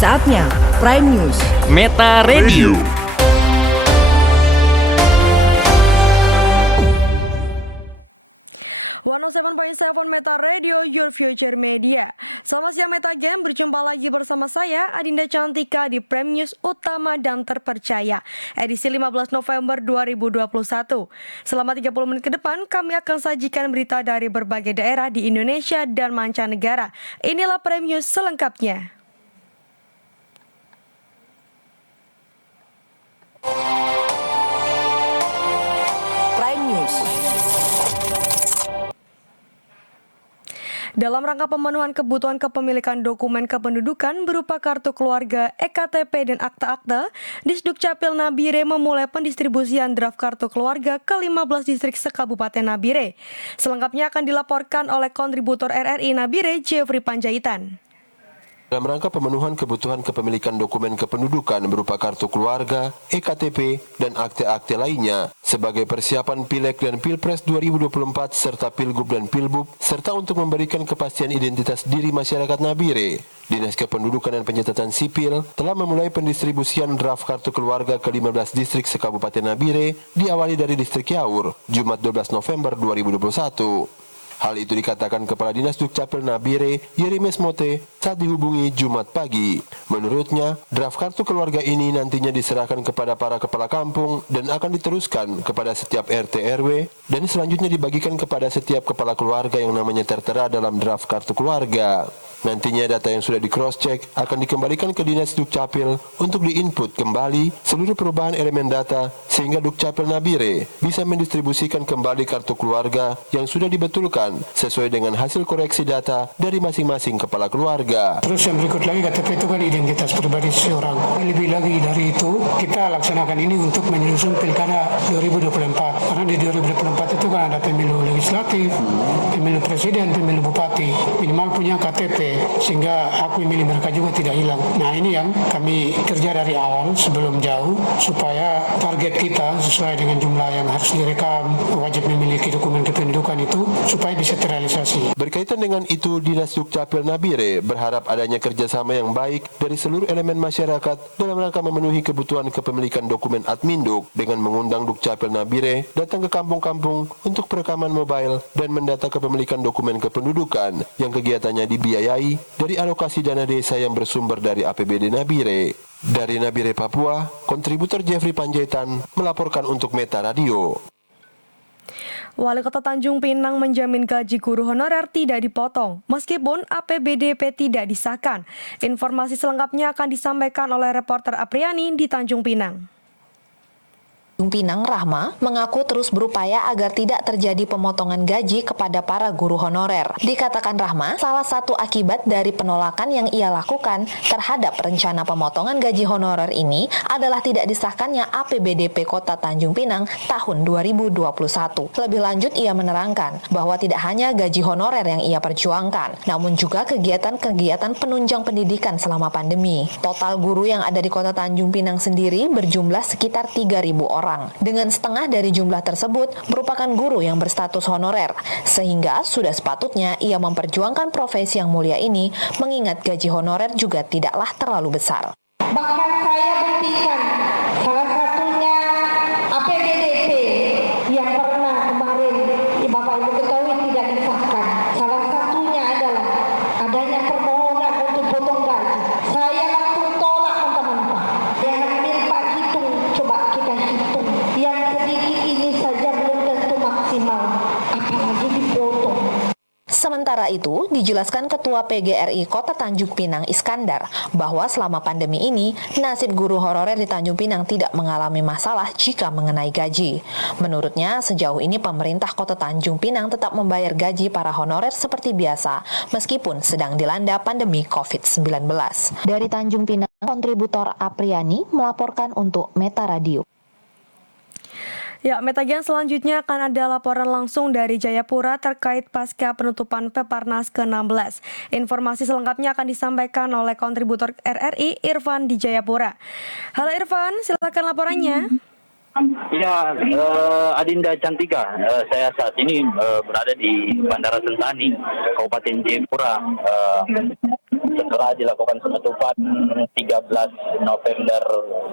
Saatnya Prime News Meta Radio. (107.7) Meta Radio, your future media. Selamat siang Meta Game, berjumpa lagi bersama saya Adinda Cantika di Prime News utama dan terpercaya, edisi 15 November 2021. Selama 30 menit ke depan, kami akan sajikan berita dari berbagai daerah di Indonesia dan mancanegara. Inilah Prime News selengkapnya. Prime News. Dalam rangka pemenuhan kebutuhan kepemilikan dokumen kependudukan berupa kartu keluarga, EKTP, dan akta-akta, Disdukcapil Nabire memulai pendistribusian draft kartu keluarga ke 15 distrik sekabupaten Nabire. Selengkapnya akan dilaporkan oleh kontributor RRI Nabire, Jeffrey Panjaitan. Dalam rangka pemenuhan kebutuhan kepemilikan dokumen kependudukan berupa kartu keluarga, EKTP, dan akte-akte lainnya sebagai persiapan Pileg dan Pilpres 2024 serta Pilgub dan Pilbub serta untuk memberikan kepastian identitas diri masyarakat Nabire, Dinas Kependudukan dan Pencatatan Sipil telah memulai pendistribusian draft kartu keluarga ke 15 distrik sekabupaten Nabire diawali dari distrik Yaur, Jumat 12 November 2021. Hal itu dikatakan Kepala Dinas Dukcapil Nabire, Yerimes Mote, saat dihubungi Jumat pagi. Menurutnya, draft kartu keluarga ini nantinya diserahkan kepada para kepala kampung dan akan diteruskan kepada setiap RT RW dan selanjutnya dibagikan kepada setiap kepala keluarga yang namanya tertera dalam draft kartu keluarga. Nantinya data yang sudah di cross-check akan dikembalikan ke Dinas Dukcapil untuk diinput kembali seluruh perubahan elemen data sehingga Dukcapil Nabire bisa mendistribusikan kembali kartu keluarga yang sudah dibetulkan sesuai dengan hasil koreksi data dari masing-masing kepala keluarga. Terus yang berikut lagi KTP itu kan identitas pribadi seseorang. Lebih lagi dari itu, kita laksanakan ini untuk menyusun Pilkada 2024. Karena di 2024 itu kan ada pemilu legislatif, pemilu presiden, pemilu bupati. Minimal punya KTP sehingga hak memilih mereka juga tidak hilang. Nah, ini yang kami kerja dari awal sebelum jauh supaya target kita sesuai dengan jumlah yang harus direkam, wajib memiliki dokumen kependudukan itu supaya bisa terrealisasi. Berkaitan dengan itu, Dinas Dukcapil Nabire berharap adanya kerjasama yang baik dari seluruh elemen masyarakat dalam rangka memenuhi kebutuhan kepemilikan dokumen Adminduk dengan mengundang Dukcapil Nabire datang ke kampung-kampung untuk perekaman mobile dan mendata kepemilikan dokumen kependudukan yang kegiatannya dibiayai dari alokasi dana desa yang bersumber dari APBD Nabire. Dari Nabire, Papua, kontributor Jeffrey Panjaitan melaporkan untuk Meta Radio. Wali Kota Tanjung Pinang menjamin gaji guru honorer tidak dipotong, meskipun APBDP tidak disahkan. Informasi selengkapnya akan disampaikan oleh reporter Apriani di Tanjung Pinang. Pinang Rahma mengaku terus berupaya agar tidak terjadi pemotongan gaji kepada para guru honorer. Dikatakan Rahma, salah satu akibat dari penolakan yang ia lakukan terhadap rencana pemotongan gaji honorer ini adalah tidak disahkannya APBDP Kota Tanjung Pinang tahun 2021. Lebih lanjut, ia menerangkan bahwa tidak hanya gaji honorer yang ia perjuangkan, namun juga kegiatan-kegiatan penunjang pendidikan selama pandemi. Total guru yang ada di Kota Tanjung Pinang sendiri berjumlah sekitar 3.000 orang. Dengan setengah dari jumlah tersebut merupakan guru yang berstatus honorer, sehingga sudah sepatutnya ia memperjuangkan profesi yang mulia ini, mengingat gaji honorer juga tidaklah terlalu besar. Bahkan saya buktikan salah satunya APBDP yang pernah kemarin Bapak Ibu ketahui tidak disahkan. Salah satunya adalah adanya permohonan untuk potong gaji. Saya langsung tolak mentah-mentah. Jangan Pak hitung, coba kita hitung. Yang sedikit ini saja belum tentu maksimal, apalagi dipotong. Sementara itu, dijelaskan Ketua PGRI Kota Tanjung Pinang Iskandar bahwa selama pandemi ini, nasib guru honorer di Tanjung Pinang tidak mengalami masalah jika mengenai gaji. Menurutnya, sejauh ini pemerintah Kota Tanjung Pinang tetap membayar gaji para honorer seperti biasa, meskipun sedang dilanda pandemi COVID-19. Dari Tanjung Pinang, kontributor Apriani melaporkan untuk Meta Radio. Ya, Metagen selanjutnya akan ada laporan langsung dari Jayapura terkait pasca penutupan Peparnas ke-16. Informasi selengkapnya akan disampaikan oleh kontributor RRI Irfan di Jayapura. Halo Irfan, silakan laporannya. Ya, Adinda Cantika, saya saat ini berada di Bandara Sentani, Kabupaten Jayapura. setelah dilakukan penutupan 13 November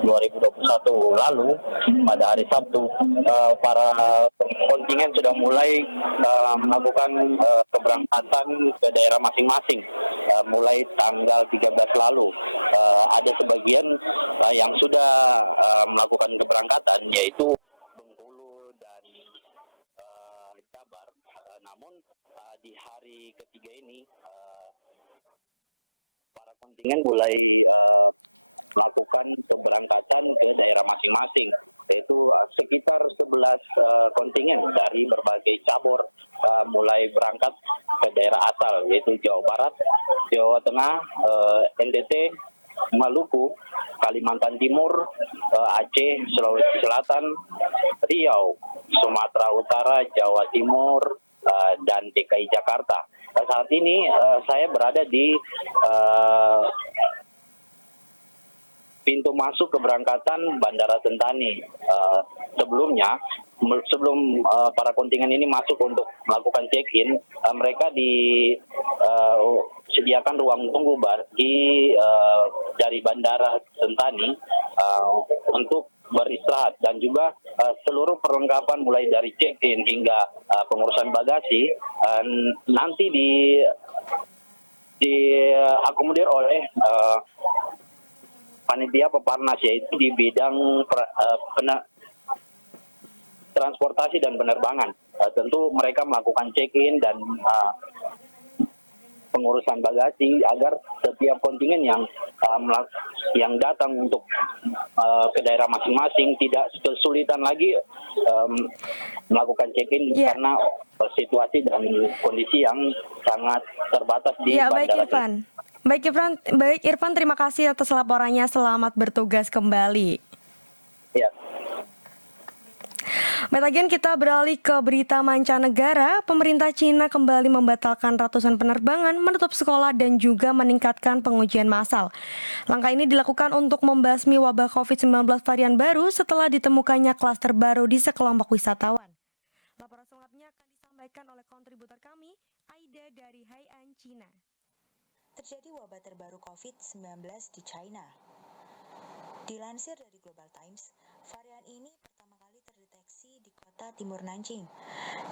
2021 lalu pada hari Sabtu, para kontingen sudah mulai melakukan keberangkatan ke daerah masing-masing mulai tanggal 13 lalu. Ada sebagian yang sudah melakukan keberangkatan, yaitu Bengkulu dan Jabar. Namun di hari ketiga ini para kontingen mulai melakukan keberangkatan ke daerah masing-masing, yaitu sekitar 11 kontingen dari berbagai cabur mulai berangkat ke daerah asal, yaitu Jawa Barat, Jawa Tengah, NTT, Maluku, Kalimantan Timur, Aceh, Sulawesi Selatan, Riau, Sumatera Utara, Jawa Timur, dan DKI Jakarta. Saat ini saya berada di pintu masuk keberangkatan Bandara Sentani. Sebelum para kontingen ini masuk untuk melakukan check-in, mereka disediakan ruang tunggu dari Bandara Sentani untuk beristirahat, dan juga seluruh perlengkapan mulai dari check-in hingga pengurusan bagasi nanti diakomodir oleh panitia Peparnas, yaitu di bidang transportasi dan penerbangan. Tentu mereka melakukan check-in dan pengurusan bagasi agar setiap kontingen yang datang untuk ke daerah masing-masing tidak kesulitan lagi melakukan check-in karena situasi dan kondisi yang sangat terbatas di bandara. Baik Irfan, terima kasih atas laporannya. Selamat bertugas kembali. Ya. Metagen, kita beralih ke berita mancanegara. Pemerintah Cina kembali membatalkan ratusan penerbangan, menutup sekolah, dan juga meningkatkan pengujian massal. Langkah ini dilakukan untuk membasmi wabah COVID-19 varian baru setelah ditemukannya klaster baru di sekelompok wisatawan. Laporan selengkapnya akan disampaikan oleh kontributor kami, Aida dari Hai'an, Cina. Terjadi wabah terbaru COVID-19 di China. Dilansir dari Global Times, varian ini pertama kali terdeteksi di kota Timur Nanjing,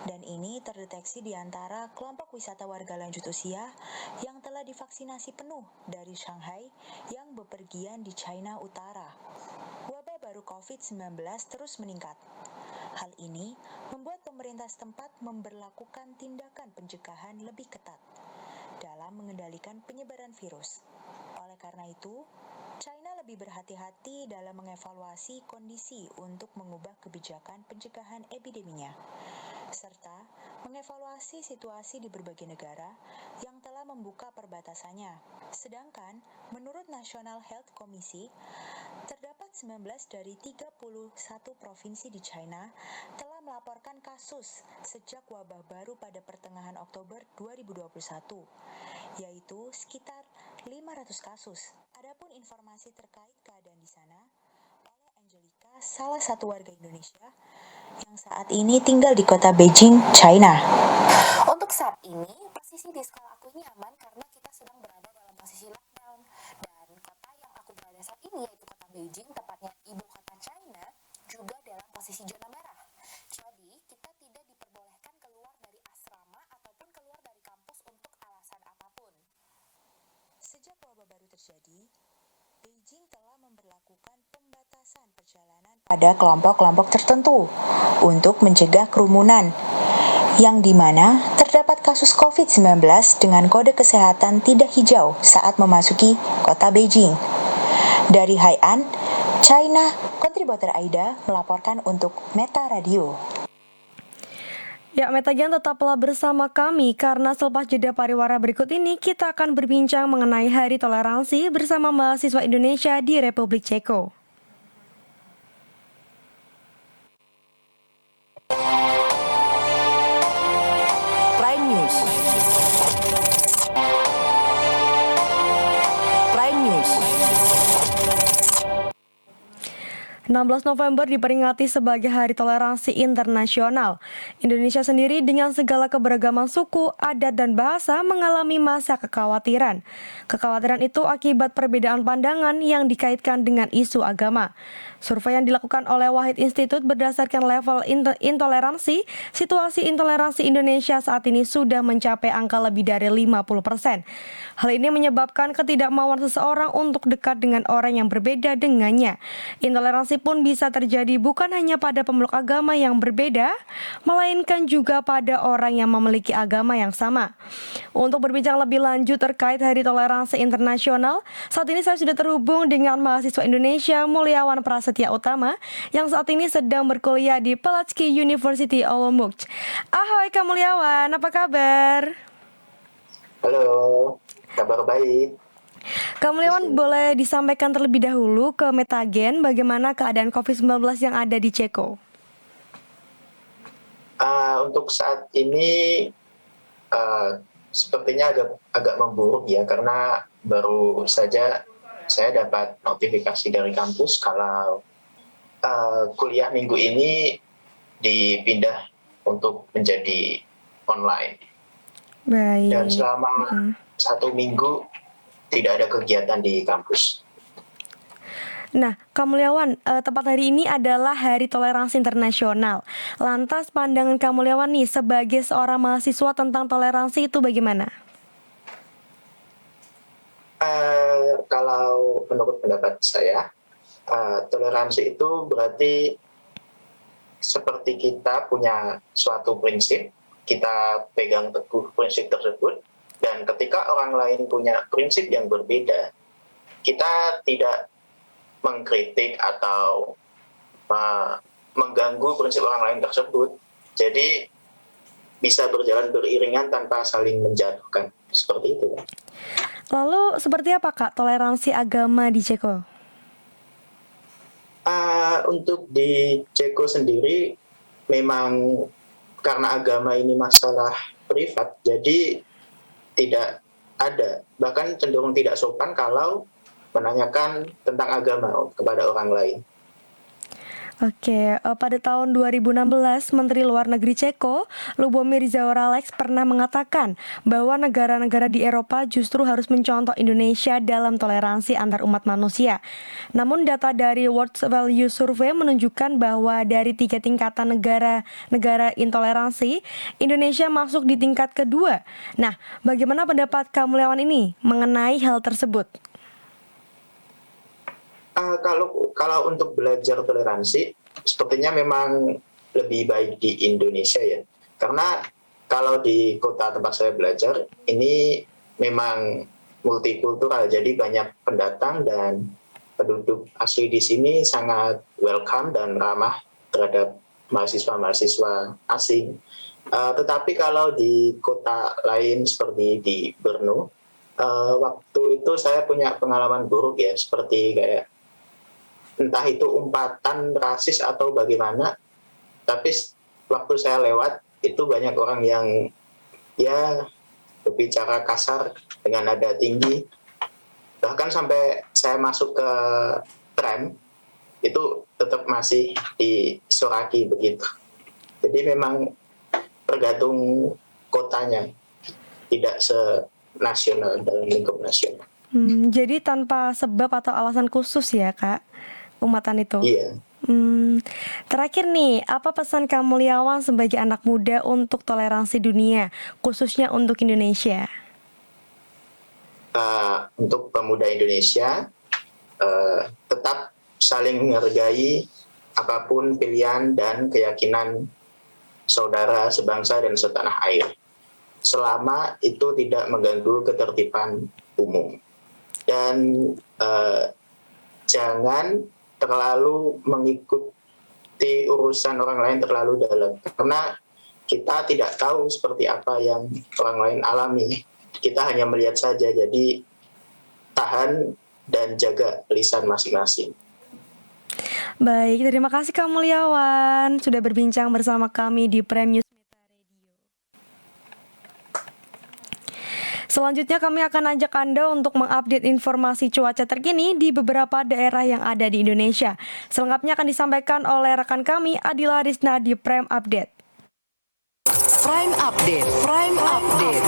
dan ini terdeteksi di antara kelompok wisata warga lanjut usia yang telah divaksinasi penuh dari Shanghai yang bepergian di China Utara. Wabah baru COVID-19 terus meningkat. Hal ini membuat pemerintah setempat memberlakukan tindakan pencegahan lebih ketat dalam mengendalikan penyebaran virus. Oleh karena itu, China lebih berhati-hati dalam mengevaluasi kondisi untuk mengubah kebijakan pencegahan epideminya, serta mengevaluasi situasi di berbagai negara yang telah membuka perbatasannya. Sedangkan, menurut National Health Committee, terdapat 19 dari 31 provinsi di China telah melaporkan kasus sejak wabah baru pada pertengahan Oktober 2021, yaitu sekitar 500 kasus. Adapun informasi terkait keadaan di sana oleh Angelica, salah satu warga Indonesia yang saat ini tinggal di kota Beijing, China. Untuk saat ini, posisi di sekolah aku ini aman karena kita sedang berada dalam posisi lockdown. Dan kota yang aku berada saat ini, yaitu kota Beijing, tepatnya ibu kota China, juga dalam posisi zona merah. Jadi, kita tidak diperbolehkan keluar dari asrama ataupun keluar dari kampus untuk alasan apapun. Sejak wabah baru terjadi, Beijing telah memberlakukan pembatasan perjalanan pada kelompok-kelompok tertentu untuk mencegah kerumunan, yang dimana terdapat kasus COVID-19 dengan kode kesehatan tidak hijau saat memasuki kota Beijing. Dari Hai'an, China, kontributor Aida melaporkan untuk Meta Radio. Ya, Metagen, tetaplah bersama kami karena selepas jeda pariwara berikut ini kita akan berbincang mengenai Hari Toleransi bersama mahasiswa Indonesia di Republik Ceko. Prime News. 16 November diperingati sebagai Hari Toleransi Internasional. Indonesia sendiri dengan segala keberagaman suku, adat, dan bahasa mengalami masa kekhawatiran. Kekhawatiran itu akibat perbedaan pandangan yang dikaitkan dengan isu agama. Survei yang dilakukan oleh Wahid Institute berdasarkan level intoleransi, situasi intoleransi Indonesia saat ini sudah mencapai angka lebih dari 50%. Hal ini menyebabkan ketidakmauan seseorang untuk dekat dengan orang yang berbeda dengannya. Intoleransi pun bisa terjadi bukan hanya pada pemeluk agama yang berbeda, melainkan juga pada orang yang memiliki agama yang sama. Untuk berbincang lebih lanjut terkait Hari Toleransi Internasional, saat ini saya sudah terhubung dengan mahasiswa Indonesia Mulyawan Prasetya Utama yang saat ini sedang berkuliah di Pulaski University Olomouc. Ahoy Kak Mulyawan, apa kabar? Halo, kabar baik. Kak Mulyawan, boleh disampaikan terlebih dahulu ke Metagen bagaimana keadaan COVID-19 yang ada di Ceko? Untuk saat ini sepertinya agak memburuk ya, karena baru saja saya dapat notifikasi dari kampus kalau kuliah minggu ini dipindah untuk menjadi online. Baik. Dan selama 1 minggu tidak ada kegiatan di kampus. Nah, Kak Mulyawan, tepat hari ini adalah Hari Toleransi Internasional. Lantas pandangan Kak Mulyawan nih sebagai seorang mahasiswa tentang toleransi itu bagaimana? Kalau menurut pendapat saya, toleransi itu berarti seperti kita punya suatu prinsip, kita pegang teguh prinsip tersebut, dan ketika orang lain punya prinsip yang berbeda, kita tidak mengkritik atau mengganggu prinsip orang lain tersebut. Jadi bisa berjalan beriringan tanpa saling menjatuhkan. Seperti itu. Lalu seperti apa Kak toleransi agama di Ceko? Untuk di Ceko sendiri memang karena agama ini masalah privat, jadi tidak ada, bahkan cenderung tidak sopan kalau menanyakan tentang agama kepada orang lain. Oke, pada tahun 2016, Menteri Luar Negeri Ceko, Lubomir Zaoralex pernah mengatakan bahwa negara-negara di Eropa justru harus mencontoh Indonesia dalam toleransi antar umat manusia. Namun data dari World Value Survey menunjukkan bahwa dari 3 tingkatan negara intoleransi, Indonesia masuk di tingkat kedua. Nah, bagaimana pendapat Kak Mulyawan ini mengenai hal tersebut? Kalau untuk belajar toleransi, sepertinya memang lebih baik di Indonesia ya. Karena kalau di kota tempat saya belajar, ini memang multikultural, jadi banyak pendatang dan penduduk asli di sini sangat welcome dan ramah terhadap mahasiswa-mahasiswa asing. Tetapi kalau di kota lain seperti di Brno, waktu itu saya punya pengalaman buruk ya, seperti kayak entah itu umpatan rasis atau bagaimana, tapi waktu saya lewat itu banyak orang yang ya berbicara kasar dengan nada tinggi, bahkan sampai saya masuk ke tram itu tetap masih disoraki begitu. Jadi memang tergantung kotanya, tidak senasional dalam lingkup nasional. Jadi tanpa sebab atau alasan khusus ya Kak? Umatan itu. Iya. Terakhir nih, apa pesan Kak Mulyawan sebagai anak muda untuk toleransi dunia, khususnya untuk Indonesia? Untuk pemuda Indonesia, tetap saling menghargai apapun pilihan dan keyakinan saudara sebangsa dan setanah air, selama itu tidak mengganggu ketertiban umum. Dan jangan terlalu mengikuti urusan orang lain terlalu dalam, karena kita tidak tahu seperti apa yang orang lain alami. Kita hanya melihat saja, jadi tahan dan jaga lisan masing-masing. Baik, terima kasih Kak Mulyawan sudah berbincang bersama kami di Prime News. Selanjutnya kami akan ajak Anda untuk mengupdate informasi cuaca terkini di beberapa daerah yang ada di Indonesia. Selengkapnya akan disampaikan oleh rekan kami Adila Rizna di Prime Update. Prime Update. Prime Update.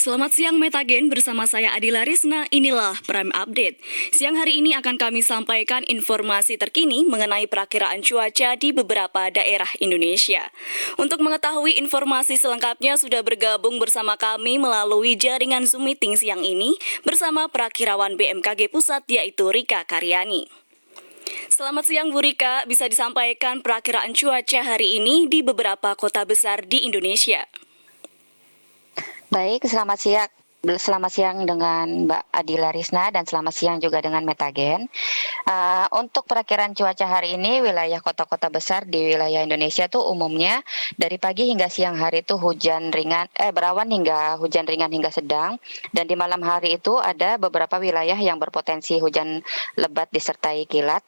Selamat siang Metagen, bersama saya Adila Rizna, inilah Prime Update. Siang hari ini akan kami sampaikan informasi terkini mengenai perakiraan cuaca di beberapa daerah Indonesia. Untuk mengetahui informasi selengkapnya sudah bergabung bersama kami melalui jaringan Zoom Meeting siang ini bersama Perakirawan BMKG Pusat yaitu Rika Karyani. Selamat siang Bu Rika, bisa disampaikan perakiraan cuaca hari ini di beberapa kota besar di Indonesia. Baik, selamat siang dengan Mbak Adila Rizna dan selamat siang juga dengan Metagen. Untuk perakiraan cuaca hari ini, wilayah kota-kota besar di wilayah Indonesia tuh umumnya dari pagi hingga siang hari itu berawan hingga hujan ringan hingga sedang, dan di malam hari itu ada beberapa wilayah yang berpotensi hujan lebat disertai kilat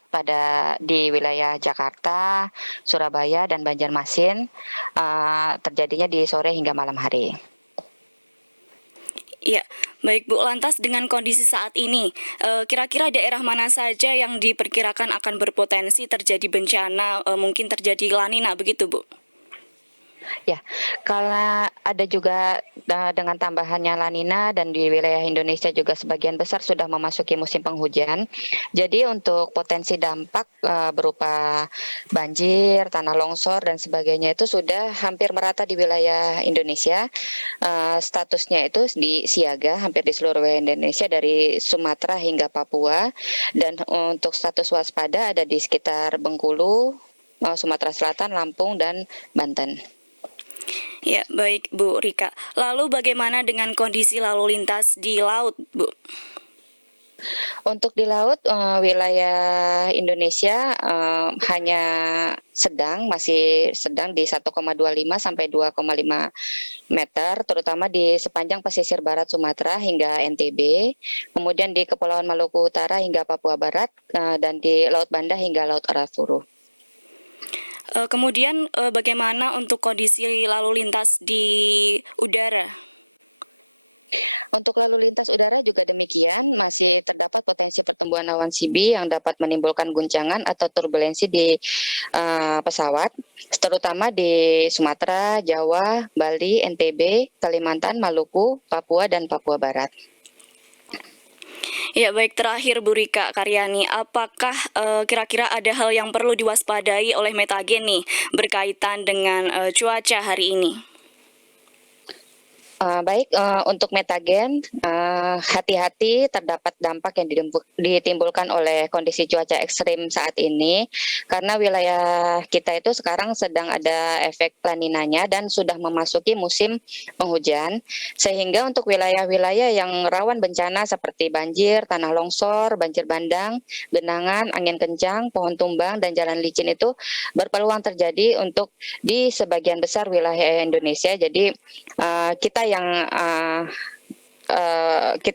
di wilayah Jakarta, Surabaya, dan Banjarmasin, terjadinya di sore hingga malam hari. Ya, baik Bu. Lantas dengan kondisi saat ini, kira-kira daerah mana saja yang diperkirakan akan berpotensi terjadi bencana, mungkin terjadi La Nina, begitu Bu? Ya, kalau ada juga dengan tambahannya La Nina dan di wilayah Indonesia juga sebagian besar sudah memasuki musim penghujan. Jadi untuk potensi dampak berupa banjir, tanah longsor dan sebagainya itu sudah hampir merata di wilayah Indonesia. Statusnya itu di siaga hampir di seluruh wilayah Indonesia dari Sumatera hingga Papua, dan untuk status waspada ada di sekitar Bengkulu, Sumatera Selatan, Lampung, dan Banten. Ya, baik Bu Rika. Lalu bagaimana dengan kondisi lalu lintas di laut, Bu? Untuk di laut, wilayah Indonesia hanya masih sedang di 1,25 sampai 2,5 meter, terutama di sepanjang pesisir barat Sumatera hingga NTB, kemudian di Kepulauan Maluku Utara hingga Papua Barat, dan di Laut Banda hingga Laut Arafuru. Kemudian bagaimana untuk kondisi lalu lintas di udara? Untuk lalu lintas udara juga demikian, masih terdapat potensi pertumbuhan awan CB yang dapat menimbulkan guncangan atau turbulensi di pesawat, terutama di Sumatera, Jawa, Bali, NTB, Kalimantan, Maluku, Papua, dan Papua Barat. Ya, baik, terakhir Bu Rika Karyani, apakah kira-kira ada hal yang perlu diwaspadai oleh Metagen nih berkaitan dengan cuaca hari ini? Baik, untuk Metagen, hati-hati terdapat dampak yang ditimbulkan oleh kondisi cuaca ekstrim saat ini, karena wilayah kita itu sekarang sedang ada efek La Ninanya dan sudah memasuki musim penghujan, sehingga untuk wilayah-wilayah yang rawan bencana seperti banjir, tanah longsor, banjir bandang, genangan, angin kencang, pohon tumbang, dan jalan licin itu berpeluang terjadi untuk di sebagian besar wilayah Indonesia. Jadi kita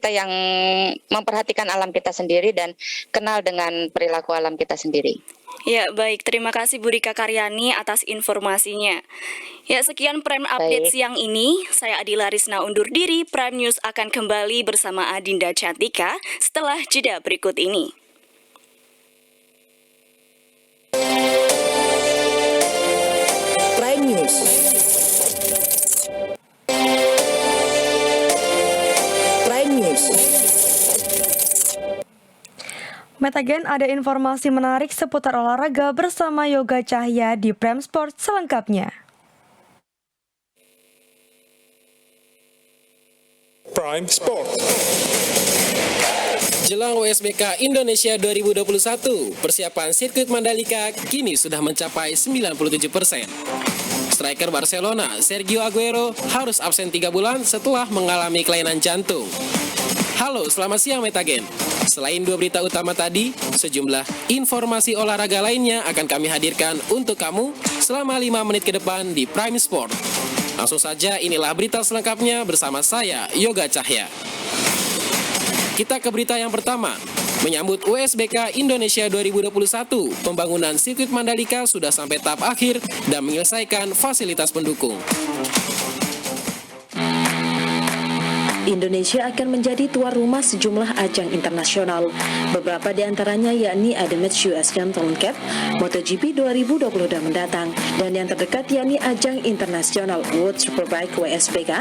yang memperhatikan alam kita sendiri dan kenal dengan perilaku alam kita sendiri. Ya, baik. Terima kasih Bu Rika Karyani atas informasinya. Ya, sekian Prime Update siang ini. Saya Adila Rizna undur diri. Prime News akan kembali bersama Adinda Cantika setelah jeda berikut ini. Prime News. Metagen ada informasi menarik seputar olahraga bersama Yoga Cahya di Prime Sport selengkapnya. Prime Sport. Jelang WSBK Indonesia 2021, persiapan sirkuit Mandalika kini sudah mencapai 97%. Striker Barcelona, Sergio Aguero, harus absen 3 bulan setelah mengalami kelainan jantung. Halo, selamat siang Metagen. Selain 2 berita utama tadi, sejumlah informasi olahraga lainnya akan kami hadirkan untuk kamu selama 5 menit ke depan di Prime Sport. Langsung saja, inilah berita selengkapnya bersama saya, Yoga Cahya. Kita ke berita yang pertama. Menyambut USBK Indonesia 2021, pembangunan sirkuit Mandalika sudah sampai tahap akhir dan menyelesaikan fasilitas pendukung. Indonesia akan menjadi tuan rumah sejumlah ajang internasional. Beberapa di antaranya yakni Ademets US Games Cup, MotoGP 2022 mendatang, dan yang terdekat yakni ajang internasional World Superbike WSBK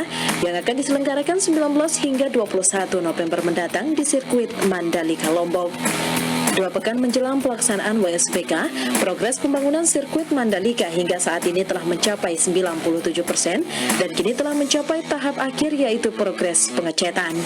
yang akan diselenggarakan 19 hingga 21 November mendatang di sirkuit Mandalika, Lombok. 2 pekan menjelang pelaksanaan WSBK, progres pembangunan sirkuit Mandalika hingga saat ini telah mencapai 97% dan kini telah mencapai tahap akhir yaitu progres pengecetan.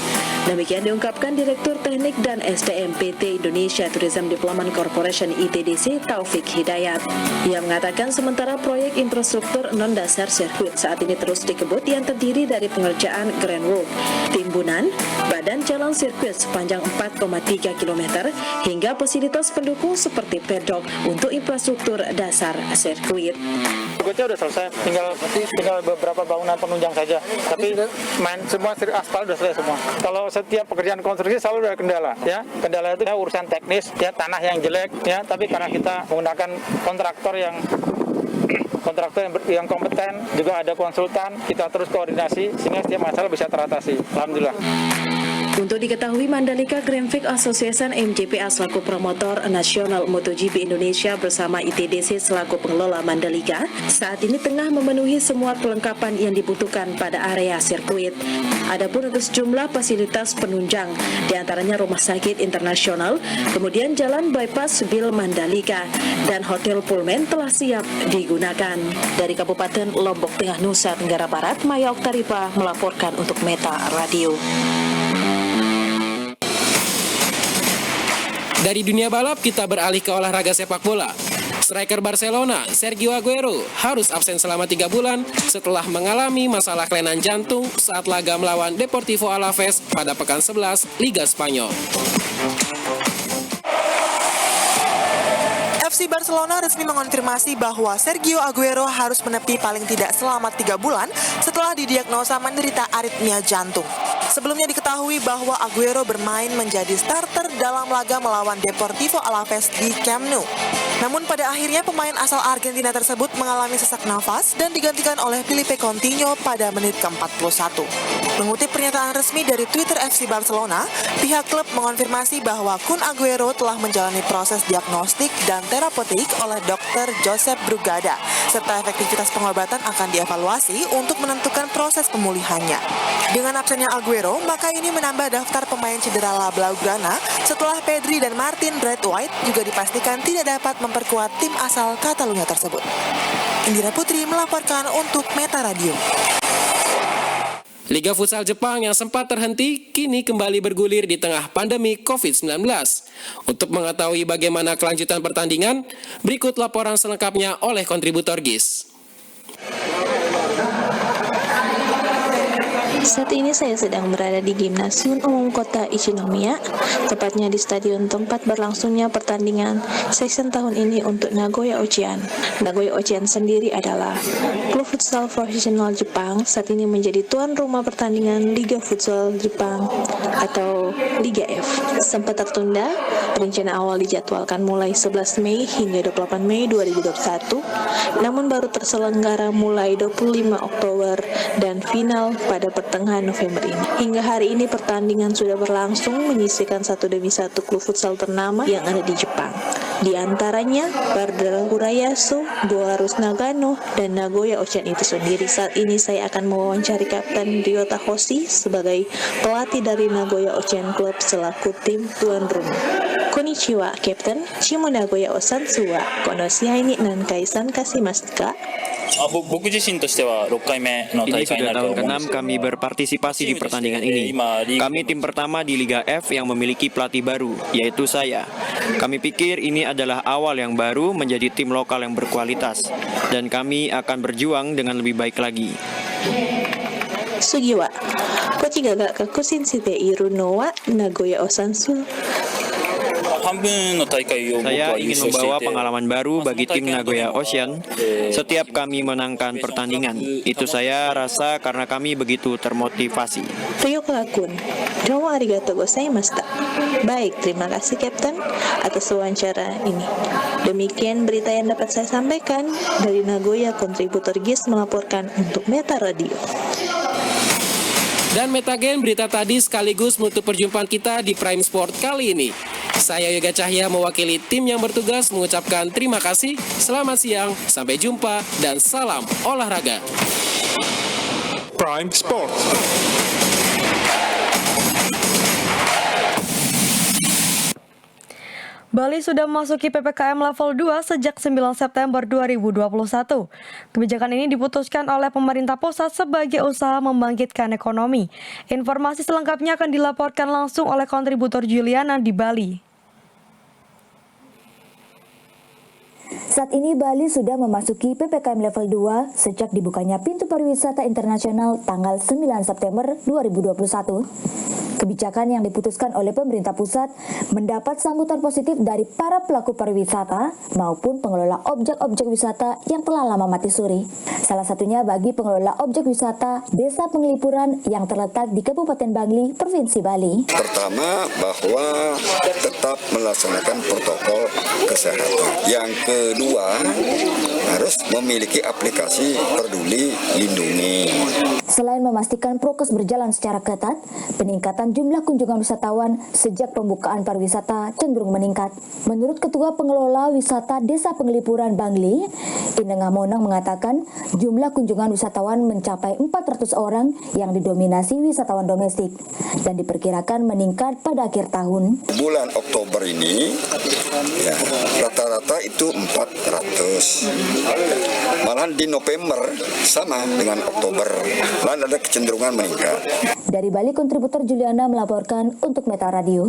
Demikian diungkapkan Direktur Teknik dan SDM PT Indonesia Tourism Development Corporation ITDC Taufik Hidayat. Ia mengatakan sementara proyek infrastruktur non-dasar sirkuit saat ini terus dikebut yang terdiri dari pengerjaan Grand Walk, timbunan, badan jalan sirkuit sepanjang 4,3 km hingga fasilitas pendukung seperti pedok untuk infrastruktur dasar sirkuit. Sirkuitnya sudah selesai, tinggal beberapa bangunan penunjang saja. Tapi semua aspal sudah selesai semua. Kalau setiap pekerjaan konstruksi selalu ada kendala, ya. Kendala itu urusan teknis, ya, tanah yang jelek, ya. Tapi karena kita menggunakan kontraktor yang kompeten, juga ada konsultan, kita terus koordinasi sehingga setiap masalah bisa teratasi. Alhamdulillah. Untuk diketahui, Mandalika Grand Prix Association MGPA selaku promotor nasional MotoGP Indonesia bersama ITDC selaku pengelola Mandalika saat ini tengah memenuhi semua perlengkapan yang dibutuhkan pada area sirkuit. Adapun untuk sejumlah fasilitas penunjang, diantaranya rumah sakit internasional, kemudian jalan bypass Bil Mandalika, dan hotel Pullman telah siap digunakan. Dari Kabupaten Lombok Tengah, Nusa Tenggara Barat, Maya Oktaripa melaporkan untuk Meta Radio. Dari dunia balap, kita beralih ke olahraga sepak bola. Striker Barcelona, Sergio Aguero, harus absen selama 3 bulan setelah mengalami masalah kelainan jantung saat laga melawan Deportivo Alaves pada pekan 11 Liga Spanyol. FC Barcelona resmi mengonfirmasi bahwa Sergio Aguero harus menepi paling tidak selama 3 bulan setelah didiagnosa menderita aritmia jantung. Sebelumnya diketahui bahwa Aguero bermain menjadi starter dalam laga melawan Deportivo Alaves di Camp Nou. Namun pada akhirnya pemain asal Argentina tersebut mengalami sesak nafas dan digantikan oleh Filipe Coutinho pada menit ke-41. Mengutip pernyataan resmi dari Twitter FC Barcelona, pihak klub mengonfirmasi bahwa Kun Aguero telah menjalani proses diagnostik dan terapeutik oleh Dr. Josep Brugada, serta efektivitas pengobatan akan dievaluasi untuk menentukan proses pemulihannya. Dengan absennya Aguero, maka ini menambah daftar pemain cedera La Blaugrana setelah Pedri dan Martin Braithwaite juga dipastikan tidak dapat memperkuat tim asal Catalunya tersebut. Indira Putri melaporkan untuk Meta Radio. Liga Futsal Jepang yang sempat terhenti kini kembali bergulir di tengah pandemi COVID-19. Untuk mengetahui bagaimana kelanjutan pertandingan, berikut laporan selengkapnya oleh kontributor GIS. Saat ini saya sedang berada di Gimnasium Umum Kota Ichinomiya, tepatnya di stadion tempat berlangsungnya pertandingan season tahun ini untuk Nagoya Ocean. Nagoya Ocean sendiri adalah klub futsal profesional Jepang, saat ini menjadi tuan rumah pertandingan Liga Futsal Jepang atau Liga F. Sempat tertunda, rencana awal dijadwalkan mulai 11 Mei hingga 28 Mei 2021, namun baru terselenggara mulai 25 Oktober dan final pada pertengahan November ini. Hingga hari ini pertandingan sudah berlangsung menyisihkan satu demi satu klub futsal ternama yang ada di Jepang. Di antaranya Bardara Urayasu, Boarus Nagano, dan Nagoya Ocean itu sendiri. Saat ini saya akan mewawancari Kapten Ryota Hoshi sebagai pelatih dari Nagoya Ocean Club selaku tim tuan rumah. Konnichiwa, Kapten. Shimo Nagoya Ocean Suwa. Konoshia ini Nankaisan Kashimasu ka? Ini sudah tahun ke-6 kami berpartisipasi di pertandingan ini. Kami tim pertama di Liga F yang memiliki pelatih baru, yaitu saya. Kami pikir ini adalah awal yang baru menjadi tim lokal yang berkualitas, dan kami akan berjuang dengan lebih baik lagi. Sugiwa, Kochiga ga Kakusin Shite Iru no wa Nagoya Ocean Su. Saya ingin membawa pengalaman baru bagi tim Nagoya Ocean setiap kami menangkan pertandingan. Itu saya rasa karena kami begitu termotivasi. Ryoko Kun, domo arigatou gozaimashita. Baik, terima kasih Kapten atas wawancara ini. Demikian berita yang dapat saya sampaikan dari Nagoya. Kontributor GIS melaporkan untuk Meta Radio. Dan Metagen, berita tadi sekaligus menutup perjumpaan kita di Prime Sport kali ini. Saya Yoga Cahya mewakili tim yang bertugas mengucapkan terima kasih, selamat siang, sampai jumpa, dan salam olahraga. Prime Sport. Bali sudah memasuki PPKM level 2 sejak 9 September 2021. Kebijakan ini diputuskan oleh pemerintah pusat sebagai usaha membangkitkan ekonomi. Informasi selengkapnya akan dilaporkan langsung oleh kontributor Juliana di Bali. Saat ini Bali sudah memasuki PPKM level 2 sejak dibukanya pintu pariwisata internasional tanggal 9 September 2021. Kebijakan yang diputuskan oleh pemerintah pusat mendapat sambutan positif dari para pelaku pariwisata maupun pengelola objek-objek wisata yang telah lama mati suri. Salah satunya bagi pengelola objek wisata Desa Penglipuran yang terletak di Kabupaten Bangli, Provinsi Bali. Pertama, bahwa tetap melaksanakan protokol kesehatan. Yang kedua, harus memiliki aplikasi Peduli Lindungi. Selain memastikan prokes berjalan secara ketat, peningkatan jumlah kunjungan wisatawan sejak pembukaan pariwisata cenderung meningkat. Menurut Ketua Pengelola Wisata Desa Penglipuran Bangli, Ineng Monang mengatakan jumlah kunjungan wisatawan mencapai 400 orang yang didominasi wisatawan domestik dan diperkirakan meningkat pada akhir tahun. Bulan Oktober ini, ya, rata-rata itu 400. Malahan di November sama dengan Oktober. Lalu ada kecenderungan meningkat. Dari Bali, kontributor Juliana melaporkan untuk Meta Radio.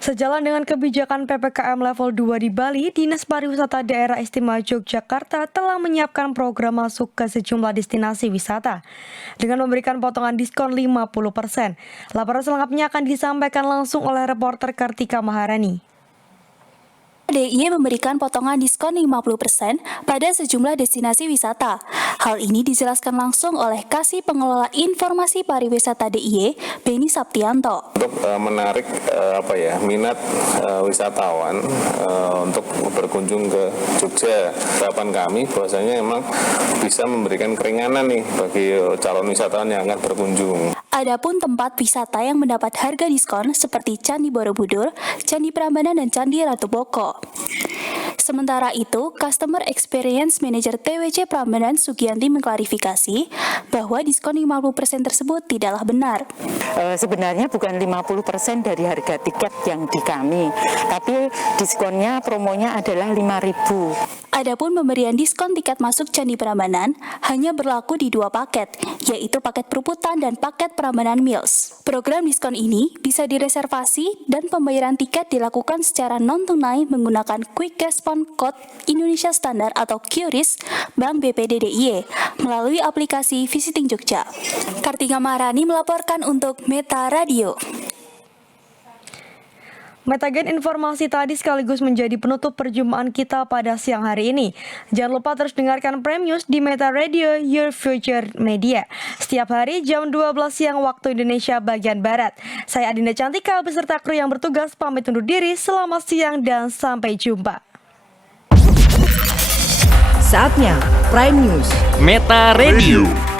Sejalan dengan kebijakan PPKM level 2 di Bali, Dinas Pariwisata Daerah Istimewa Yogyakarta telah menyiapkan program masuk ke sejumlah destinasi wisata dengan memberikan potongan diskon 50%. Laporan selengkapnya akan disampaikan langsung oleh reporter Kartika Maharani. DIY memberikan potongan diskon 50% pada sejumlah destinasi wisata. Hal ini dijelaskan langsung oleh Kasih Pengelola Informasi Pariwisata DIY, Beni Saptianto. Untuk menarik minat wisatawan untuk berkunjung ke Jogja, harapan kami bahwasanya memang bisa memberikan keringanan nih bagi calon wisatawan yang akan berkunjung. Adapun tempat wisata yang mendapat harga diskon seperti Candi Borobudur, Candi Prambanan, dan Candi Ratu Boko. Sementara itu, Customer Experience Manager TWC Prambanan Sugianti mengklarifikasi bahwa diskon 50% tersebut tidaklah benar. Sebenarnya bukan 50% dari harga tiket yang di kami, tapi diskonnya promonya adalah 5.000. Adapun pemberian diskon tiket masuk Candi Prambanan hanya berlaku di 2 paket, yaitu paket Peruputan dan paket Prambanan Meals. Program diskon ini bisa direservasi dan pembayaran tiket dilakukan secara non-tunai menggunakan Quick Response Code Indonesia Standar atau QRIS Bank BPD DIY melalui aplikasi Visiting Jogja. Kartika Maharani melaporkan untuk Meta Radio. Metagen, informasi tadi sekaligus menjadi penutup perjumpaan kita pada siang hari ini. Jangan lupa terus dengarkan Prime News di Meta Radio, Your Future Media. Setiap hari jam 12 siang waktu Indonesia bagian Barat. Saya Adinda Cantika beserta kru yang bertugas pamit undur diri. Selamat siang dan sampai jumpa. Saatnya Prime News Meta Radio.